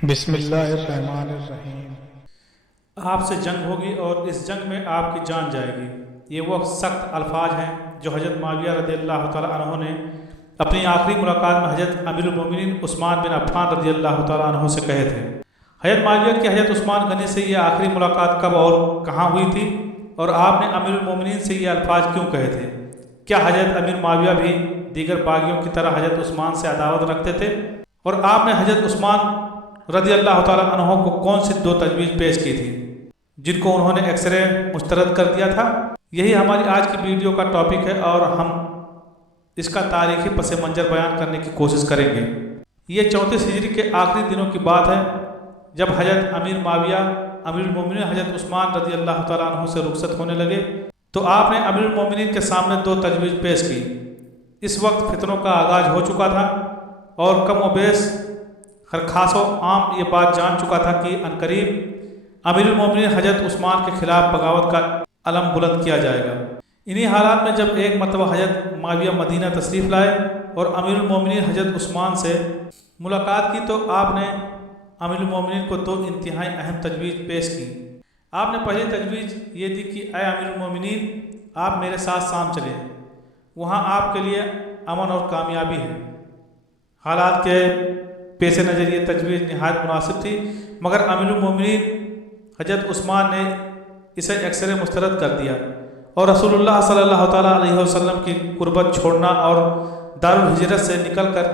بسم اللہ الرحمن الرحیم۔ آپ سے جنگ ہوگی اور اس جنگ میں آپ کی جان جائے گی۔ یہ وہ سخت الفاظ ہیں جو حضرت معاویہ رضی اللہ تعالیٰ عنہ نے اپنی آخری ملاقات میں حضرت امیر المومنین عثمان بن عفان رضی اللہ تعالیٰ عنہ سے کہے تھے۔ حضرت معاویہ کی حضرت عثمان غنی سے یہ آخری ملاقات کب اور کہاں ہوئی تھی، اور آپ نے امیر المومنین سے یہ الفاظ کیوں کہے تھے؟ کیا حضرت امیر معاویہ بھی دیگر باغیوں کی طرح حضرت عثمان سے عداوت رکھتے تھے؟ اور آپ نے حضرت عثمان رضی اللہ تعالیٰ عنہ کو کون سی دو تجویز پیش کی تھی جن کو انہوں نے ایکسرے مسترد کر دیا تھا؟ یہی ہماری آج کی ویڈیو کا ٹاپک ہے اور ہم اس کا تاریخی پس منظر بیان کرنے کی کوشش کریں گے۔ یہ 34 ہجری کے آخری دنوں کی بات ہے جب حضرت امیر معاویہ امیر المومنین حضرت عثمان رضی اللہ تعالیٰ عنہ سے رخصت ہونے لگے تو آپ نے امیر المومنین کے سامنے دو تجویز پیش کی۔ اس وقت فتنوں کا آغاز ہو چکا تھا اور کم و بیش ہر خاص و عام یہ بات جان چکا تھا کہ عنقریب امیر المومنین حضرت عثمان کے خلاف بغاوت کا علم بلند کیا جائے گا۔ انہی حالات میں جب ایک مرتبہ حضرت معاویہ مدینہ تشریف لائے اور امیر المومنین حضرت عثمان سے ملاقات کی تو آپ نے امیر المومنین کو دو انتہائی اہم تجویز پیش کی۔ آپ نے پہلی تجویز یہ دی کہ اے امیر المومنین، آپ میرے ساتھ شام چلیں، وہاں آپ کے لیے امن اور کامیابی ہے۔ حالات کے پیش نظر یہ تجویز نہایت مناسب تھی، مگر امیر المومنین حضرت عثمان نے اسے ایکسرے مسترد کر دیا اور رسول اللہ صلی اللہ تعالیٰ علیہ وسلم کی قربت چھوڑنا اور دارالہجرت سے نکل کر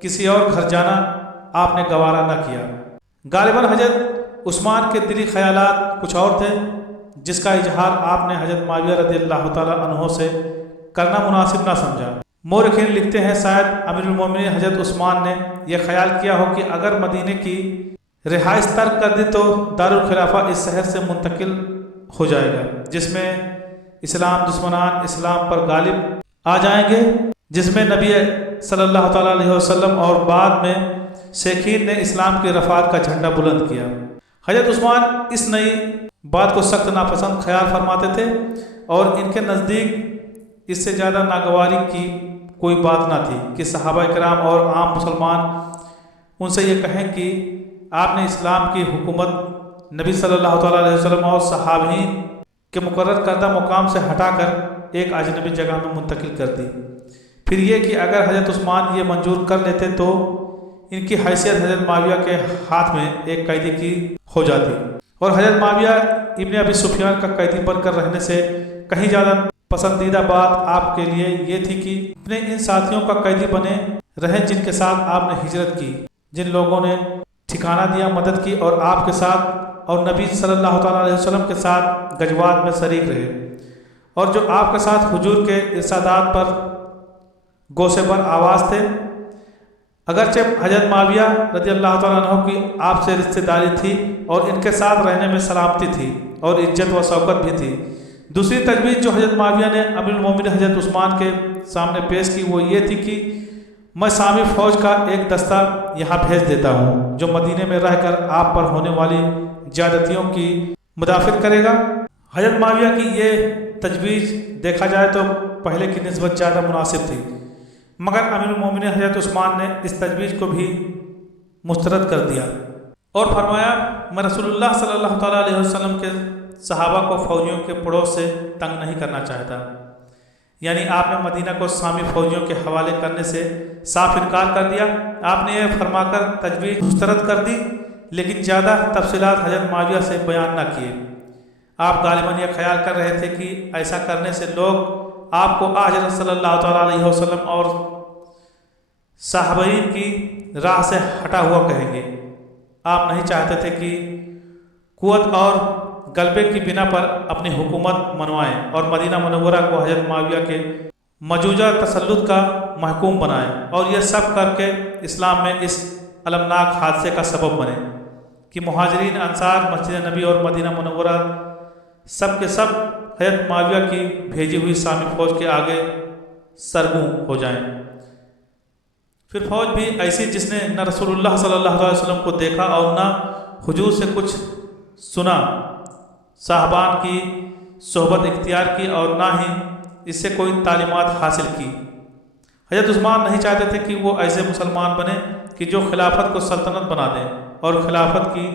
کسی اور گھر جانا آپ نے گوارا نہ کیا۔ غالباً حضرت عثمان کے دلی خیالات کچھ اور تھے جس کا اظہار آپ نے حضرت معاویہ رضی اللہ تعالیٰ عنہ سے کرنا مناسب نہ سمجھا۔ مورخین لکھتے ہیں شاید امیر المومنین حضرت عثمان نے یہ خیال کیا ہو کہ اگر مدینے کی رہائش ترک کر دی تو دارالخلافہ اس شہر سے منتقل ہو جائے گا جس میں اسلام دشمنان اسلام پر غالب آ جائیں گے، جس میں نبی صلی اللہ تعالیٰ علیہ وسلم اور بعد میں شیخین نے اسلام کی رفعت کا جھنڈا بلند کیا۔ حضرت عثمان اس نئی بات کو سخت ناپسند خیال فرماتے تھے اور ان کے نزدیک اس سے زیادہ ناگواری کی کوئی بات نہ تھی کہ صحابہ کرام اور عام مسلمان ان سے یہ کہیں کہ آپ نے اسلام کی حکومت نبی صلی اللہ تعالیٰ علیہ وسلم اور صحابین کے مقرر کردہ مقام سے ہٹا کر ایک اجنبی جگہ میں منتقل کر دی۔ پھر یہ کہ اگر حضرت عثمان یہ منظور کر لیتے تو ان کی حیثیت حضرت معاویہ کے ہاتھ میں ایک قیدی کی ہو جاتی، اور حضرت معاویہ ابن ابی سفیان کا قیدی بن کر رہنے سے کہیں زیادہ پسندیدہ بات آپ کے لیے یہ تھی کہ اپنے ان ساتھیوں کا قیدی بنے رہیں جن کے ساتھ آپ نے ہجرت کی، جن لوگوں نے ٹھکانہ دیا، مدد کی اور آپ کے ساتھ اور نبی صلی اللہ تعالیٰ علیہ وسلم کے ساتھ غزوات میں شریک رہے، اور جو آپ کے ساتھ حضور کے ارشادات پر گوشے بر آواز تھے۔ اگرچہ حضرت معاویہ رضی اللہ تعالیٰ عنہ کی آپ سے رشتہ داری تھی اور ان کے ساتھ رہنے میں سلامتی تھی اور عزت و شوکت بھی تھی۔ دوسری تجویز جو حضرت معاویہ نے امیر المومنین حضرت عثمان کے سامنے پیش کی وہ یہ تھی کہ میں شامی فوج کا ایک دستہ یہاں بھیج دیتا ہوں جو مدینے میں رہ کر آپ پر ہونے والی زیادتیوں کی مدافعت کرے گا۔ حضرت معاویہ کی یہ تجویز دیکھا جائے تو پہلے کی نسبت زیادہ مناسب تھی، مگر امیر المومنین حضرت عثمان نے اس تجویز کو بھی مسترد کر دیا اور فرمایا میں رسول اللہ صلی اللہ تعالیٰ علیہ وسلم کے صحابہ کو فوجیوں کے پڑوس سے تنگ نہیں کرنا چاہتا، یعنی آپ نے مدینہ کو شامی فوجیوں کے حوالے کرنے سے صاف انکار کر دیا۔ آپ نے یہ فرما کر تجویز مسترد کر دی لیکن زیادہ تفصیلات حضرت معاویہ سے بیان نہ کیے۔ آپ غالباً یہ خیال کر رہے تھے کہ ایسا کرنے سے لوگ آپ کو حضرت صلی اللہ تعالیٰ علیہ وسلم اور صحابین کی راہ سے ہٹا ہوا کہیں گے۔ آپ نہیں چاہتے تھے کہ قوت اور غلبے کی بنا پر اپنی حکومت منوائیں اور مدینہ منورہ کو حضرت معاویہ کے مجوزہ تسلط کا محکوم بنائیں، اور یہ سب کر کے اسلام میں اس المناک حادثے کا سبب بنے کہ مہاجرین انصار مسجد نبی اور مدینہ منورہ سب کے سب حضرت معاویہ کی بھیجی ہوئی شامی فوج کے آگے سرگوں ہو جائیں۔ پھر فوج بھی ایسی جس نے نہ رسول اللہ صلی اللہ علیہ وسلم کو دیکھا اور نہ حضور سے کچھ سنا، صاحبان کی صحبت اختیار کی اور نہ ہی اس سے کوئی تعلیمات حاصل کی، حضرت عثمان نہیں چاہتے تھے کہ وہ ایسے مسلمان بنے کہ جو خلافت کو سلطنت بنا دیں اور خلافت کی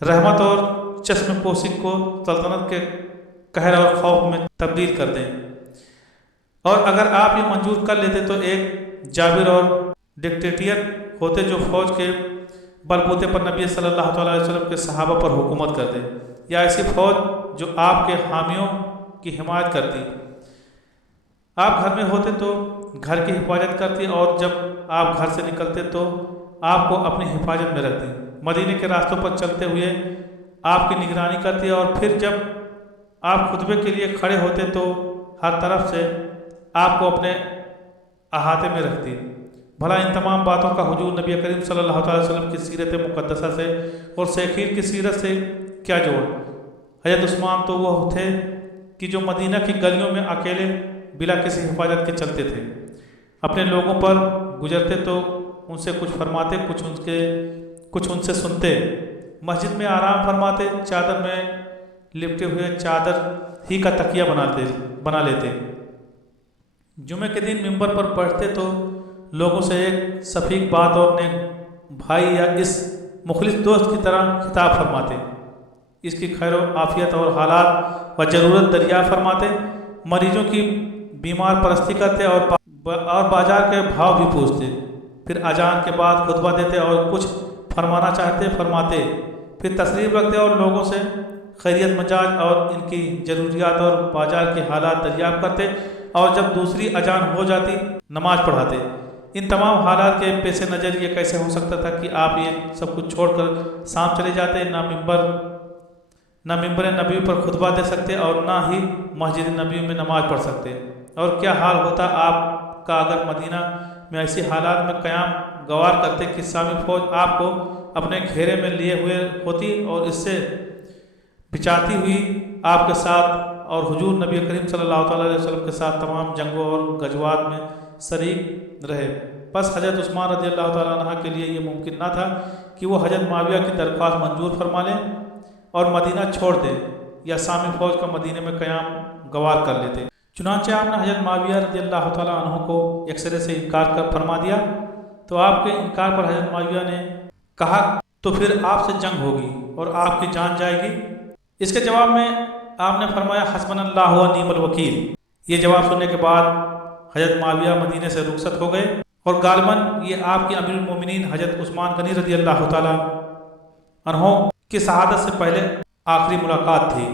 رحمت اور چشم پوشی کو سلطنت کے قہر اور خوف میں تبدیل کر دیں، اور اگر آپ یہ منظور کر لیتے تو ایک جابر اور ڈکٹیٹر ہوتے جو فوج کے بلبوتے پر نبی صلی اللہ تعالیٰ علیہ وسلم کے صحابہ پر حکومت کرتے، یا ایسی فوج جو آپ کے حامیوں کی حمایت کرتی۔ آپ گھر میں ہوتے تو گھر کی حفاظت کرتی، اور جب آپ گھر سے نکلتے تو آپ کو اپنی حفاظت میں رکھتی، مدینے کے راستوں پر چلتے ہوئے آپ کی نگرانی کرتی، اور پھر جب آپ خطبے کے لیے کھڑے ہوتے تو ہر طرف سے آپ کو اپنے احاطے میں رکھتی۔ بھلا ان تمام باتوں کا حضور نبی کریم صلی اللہ تعالی وسلم کی سیرت مقدسہ سے اور سیخیر کی سیرت سے کیا جوڑ؟ حضرت عثمان تو وہ تھے کہ جو مدینہ کی گلیوں میں اکیلے بلا کسی حفاظت کے چلتے تھے، اپنے لوگوں پر گزرتے تو ان سے کچھ فرماتے، کچھ ان سے سنتے، مسجد میں آرام فرماتے، چادر میں لپٹے ہوئے چادر ہی کا تکیہ بنا لیتے، جمعے کے دن ممبر پر بیٹھتے تو لوگوں سے ایک شفیق بات اور نیک بھائی یا اس مخلص دوست کی طرح خطاب فرماتے، اس کی خیر و عافیت اور حالات و ضرورت دریافت فرماتے، مریضوں کی بیمار پرستی کرتے اور بازار کے بھاؤ بھی پوچھتے، پھر اذان کے بعد خطبہ دیتے اور کچھ فرمانا چاہتے فرماتے، پھر تشریف رکھتے اور لوگوں سے خیریت مجاز اور ان کی ضروریات اور بازار کے حالات دریافت کرتے، اور جب دوسری اذان ہو جاتی نماز پڑھاتے۔ ان تمام حالات کے پیش نظر یہ کیسے ہو سکتا تھا کہ آپ یہ سب کچھ چھوڑ کر شام چلے جاتے، نہ ممبر نبی پر خطبہ دے سکتے اور نہ ہی مسجد نبی میں نماز پڑھ سکتے؟ اور کیا حال ہوتا آپ کا اگر مدینہ میں ایسی حالات میں قیام گوار کرتے کہ اسلامی فوج آپ کو اپنے گھیرے میں لیے ہوئے ہوتی اور اس سے بچاتی ہوئی آپ کے ساتھ اور حضور نبی کریم صلی اللہ تعالیٰ علیہ وسلم کے ساتھ تمام جنگوں اور غزوات میں شریک رہے۔ بس حضرت عثمان رضی اللہ تعالیٰ عنہ کے لیے یہ ممکن نہ تھا کہ وہ حضرت معاویہ کی درخواست منظور فرما لیں اور مدینہ چھوڑ دیں یا شامی فوج کا مدینے میں قیام گوار کر لیتے۔ چنانچہ آپ نے حضرت معاویہ رضی اللہ تعالیٰ عنہ کو ایک سرے سے انکار کر فرما دیا، تو آپ کے انکار پر حضرت معاویہ نے کہا تو پھر آپ سے جنگ ہوگی اور آپ کی جان جائے گی۔ اس کے جواب میں آپ نے فرمایا حسبنا اللہ و نعم الوکیل۔ یہ جواب سننے کے بعد حضرت معاویہ مدینے سے رخصت ہو گئے، اور غالباً یہ آپ کے امیر المومنین حضرت عثمان غنی رضی اللہ تعالیٰ عنہ کی شہادت سے پہلے آخری ملاقات تھی۔